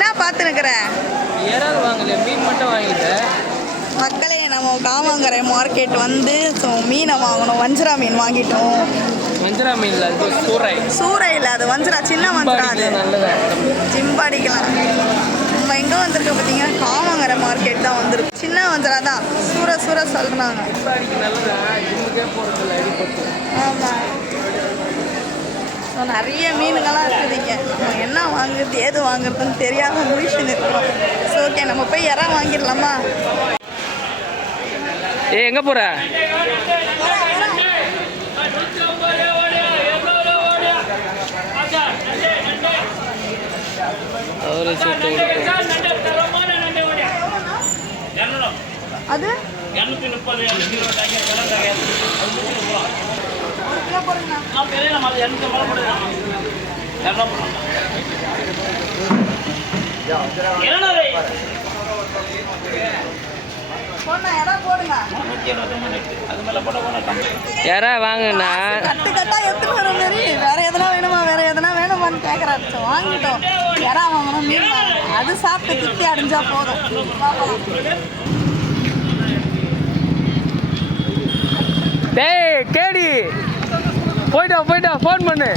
என்ன பார்த்துனுக்குற? இறால் வாங்கல மீன் மட்டும் வாங்கிட்டேன் மக்களே நம்ம காமங்கரை மார்க்கெட் வந்து ஸோ மீனை வாங்கணும் வஞ்சிரா மீன் வாங்கிட்டோம். வஞ்சரா மீன்ல அது சூறை. சூறை இல்லை அது வஞ்சிரா சின்ன வஞ்சிரா அது. நல்லதா ஜிம்பாடிக்கலாம் நம்ம எங்கே வந்திருக்க பார்த்தீங்கன்னா காமங்கரை மார்க்கெட் தான் வந்திருக்கு. சின்ன வஞ்சிரா தான். சூற சூற சொல்கிறாங்க ஆமாம் ஸோ நிறைய மீனுங்கள்லாம் இருக்குதுங்க நம்ம என்ன வாங்குறது ஏது வாங்குறதுன்னு தெரியாம முடிச்சுன்னு இருக்கிறோம். ஸோ ஓகே நம்ம போய் இறா வாங்கிடலாமா? ஏ எங்கே போகிற அவரு அது? இடம் போடுங்க யாரா வாங்கண்ணா. கட்டு கட்டா எடுத்துட்டு வர மாதிரி. வேற எதனா வேணுமா வேற எதனா வேணுமான்னு கேட்கறாரு ஸோ வாங்கிட்டோம். இறா வாங்கணும் மீன் வாங்கணும். அது சாப்பிட்டு திருப்தி அடைஞ்சா போதும். டேய் கேடி. போயிட்டா போயிட்டா ஃபோன் பண்ணு.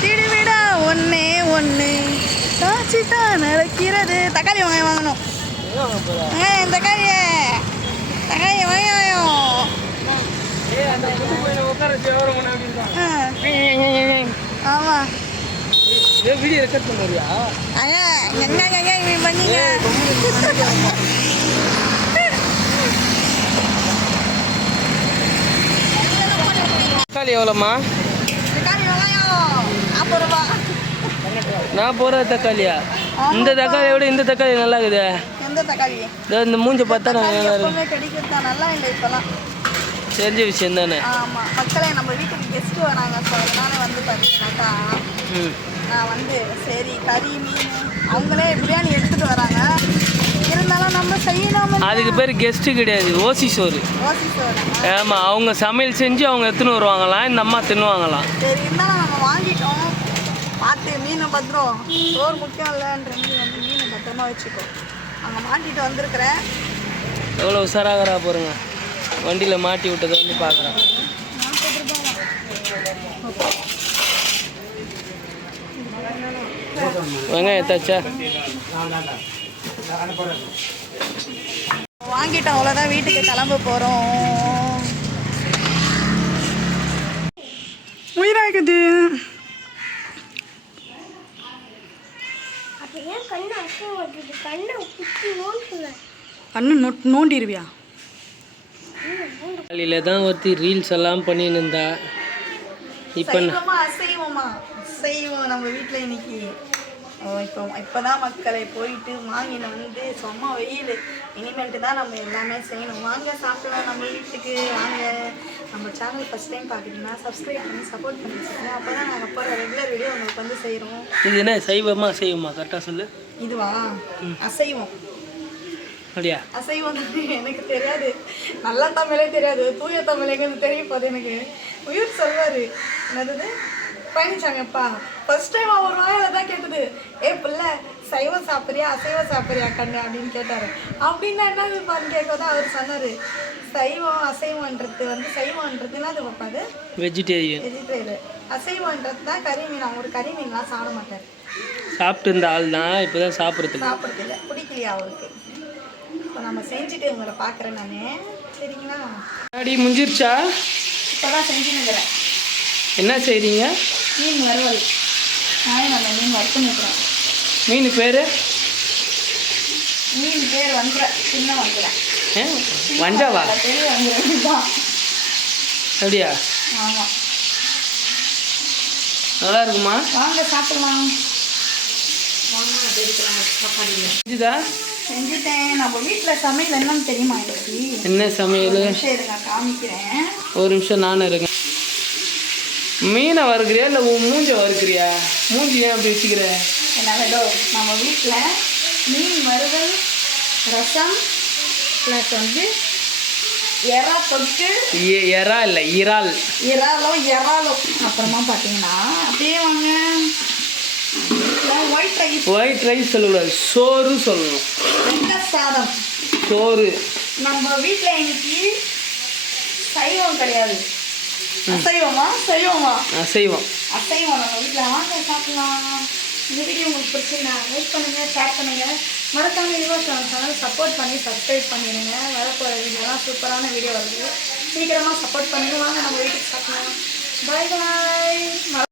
திருவிடா ஒன்னே ஒன்று காட்சி தான் நடக்கிறது. தக்காளி வெங்காயம் வாங்கணும். தக்காளியே தக்காளி வெங்காயம் ஆ, ஆமா வீடியோ ரெக்கார்ட் பண்ணுறியா ஐயா எங்க எங்க இப்படி பண்ணீங்க? தக்காளி எவ்வளோம்மா? தக்காளி நான் போகிற தக்காளியா? இந்த தக்காளியை விட இந்த தக்காளி நல்லா இருக்குது தக்காளி? இந்த மூஞ்ச பார்த்தா தக்காளி நல்லா இருக்கு தெரிஞ்ச விஷயம் தானே? ஆமா. மக்களே நம்ம வீட்டுக்கு கெஸ்ட் வராங்க. ஸோ அதனால வந்து பார்த்தீங்கன்னாக்கா நான் வந்து சரி கறி மீன் அவங்களே பிரியாணி எடுத்துட்டு வராங்க. இருந்தாலும் நம்ம செய்யணும் அதுக்கு பேர் கெஸ்ட்டு கிடையாது. ஓசி சோறு. யோசிச்சு வராங்க ஆமாம் அவங்க சமையல் செஞ்சு அவங்க எடுத்துன்னு வருவாங்களாம். இந்த அம்மா தின்னுவாங்களாம். சரி இருந்தாலும் நம்ம வாங்கிட்டோம். பார்த்து மீனை பத்திரம். சோறு முக்கியம் இல்லைன்ற வந்து மீனை பத்திரமா வச்சுக்கோ. அங்கே மாட்டிட்டு வந்திருக்கிறேன். எவ்வளோ உஷாராகிறா பாருங்க வண்டியில் மாட்டி விட்டதை வந்து பார்க்குறேன். வெங்காயம் எத்தாச்சா? வாங்கிட்டோம் அவ்வளோதான் வீட்டுக்கு கிளம்ப போகிறோம் உயிராகுது. கண்ணு அசம் வருது கண்ணை குத்தி நோண்டுல கண்ணு நோ நோண்டிடுவியா காலையில் தான் ஒருத்தி ரீல்ஸ் எல்லாம் பண்ணின்னு இருந்தா இப்போ சைவமா அசைவமா? செய்வோம் நம்ம வீட்டில் இன்னைக்கு. ஓ, இப்போ இப்போதான் மக்களை போயிட்டு வாங்கின வந்து சும்மா வெயில். இனிமேல்ட்டு தான் நம்ம எல்லாமே செய்யணும். வாங்க சாப்பிடலாம் நம்ம வீட்டுக்கு. வாங்க. நம்ம சேனல் ஃபஸ்ட் டைம் பார்க்குறீங்கன்னா சப்ஸ்கிரைப் பண்ணி சப்போர்ட் பண்ணி வச்சுக்கோங்க. அப்போ தான் நாங்கள் போகிற ரெகுலர் வீடியோ உங்களுக்கு வந்து செய்கிறோம் இது என்ன சைவமா அசைவமா? கரெக்டாக சொல்லு. இதுவா? அசைவம். அப்படியா அசைவம் எனக்கு தெரியாது. நல்ல தமிழே தெரியாது. தூய தமிழ் எங்களுக்கு தெரியும் போது எனக்கு உயிர் சொல்வாரு. என்னது? பயணிச்சாங்கப்பா ஃபர்ஸ்ட் டைம் அவர் வாயில தான் கேட்டது. ஏ பிள்ளை சைவம் சாப்பிட்றியா? அசைவம் சாப்பிட்றியா கண்ணு? அப்படின்னு கேட்டாரு. அப்படின்னா என்ன பாருன்னு கேட்கதான் அவர் சொன்னாரு சைவம் அசைவம்ன்றது வந்து சைவம்ன்றது என்னது பாப்பா அது வெஜிடேரியன் வெஜிடேரியன் அசைவம்ன்றது தான் கறி மீன். அவர் கறி மீன்லாம் சாப்பிட மாட்டார். சாப்பிட்டு இருந்த ஆள் தான் இப்போ தான் சாப்பிட்றது இல்லை பிடிக்கலையா அவருக்கு? இப்போ நம்ம செஞ்சுட்டு உங்களை பார்க்குறேன் நான். சரிங்களா? அடி முடிஞ்சிருச்சா இப்போ தான் செஞ்சுன்னுக்கிறேன். என்ன செய்கிறீங்க மீன் வறுவல். நானே நம்ம மீன் வறுத்து நிற்கிறேன் மீன் பேர்? மீன் பேர் வந்துற சின்ன வந்துறேன் வஞ்சாவா? பெரிய வந்துறேன் தான். அப்படியா? ஆமாம் நல்லா இருக்குமா? வாங்க சாப்பிடலாம். வாங்க சாப்பாடு செஞ்சுதா? செஞ்சுட்டேன். நம்ம வீட்டில் சமையல் என்னன்னு தெரியுமா எனக்கு? என்ன சமையல்? இருங்க காமிக்கிறேன். ஒரு நிமிஷம் நானும் இருக்கேன் மீனை வறுக்கிறியா இல்லை உன் மூஞ்ச வறுக்கிறியா? மூஞ்சி ஏன் அப்படி வச்சுக்கிற? என்னதோ நம்ம வீட்டில் மீன் வறுவல் ரசம் ப்ளஸ் வந்து எறா எ- எறா இல்லை இறால். இறாலும் இறாலும் அப்புறமா பார்த்தீங்கன்னா அப்படியே வாங்க. ஒயிட் ரைஸ் சொல்லக்கூடாது. சோறு சொல்லணும். வெள்ளை சாதம். சோறு. நம்ம வீட்டில் இன்னைக்கு சைவம் கிடையாது. அசைவமா? சைவமா அசைவம் அசைவம். நம்ம வீட்டில் வாங்க சாப்பிடலாம். இந்த வீடியோ உங்களுக்கு பிடிச்சிருந்தா லைக் பண்ணுங்கள் ஷேர் பண்ணுங்கள் மறக்காம யூனிவர்ஸ் சேனல் சப்போர்ட் பண்ணி சப்ஸ்கிரைப் பண்ணிடுங்க. வரப்போகிற வீடியோலாம் சூப்பரான வீடியோ வருது. சீக்கிரமாக சப்போர்ட் பண்ணுங்க. வாங்க நம்ம வீட்டுக்கு சாப்பிடலாம். பாய் பாய்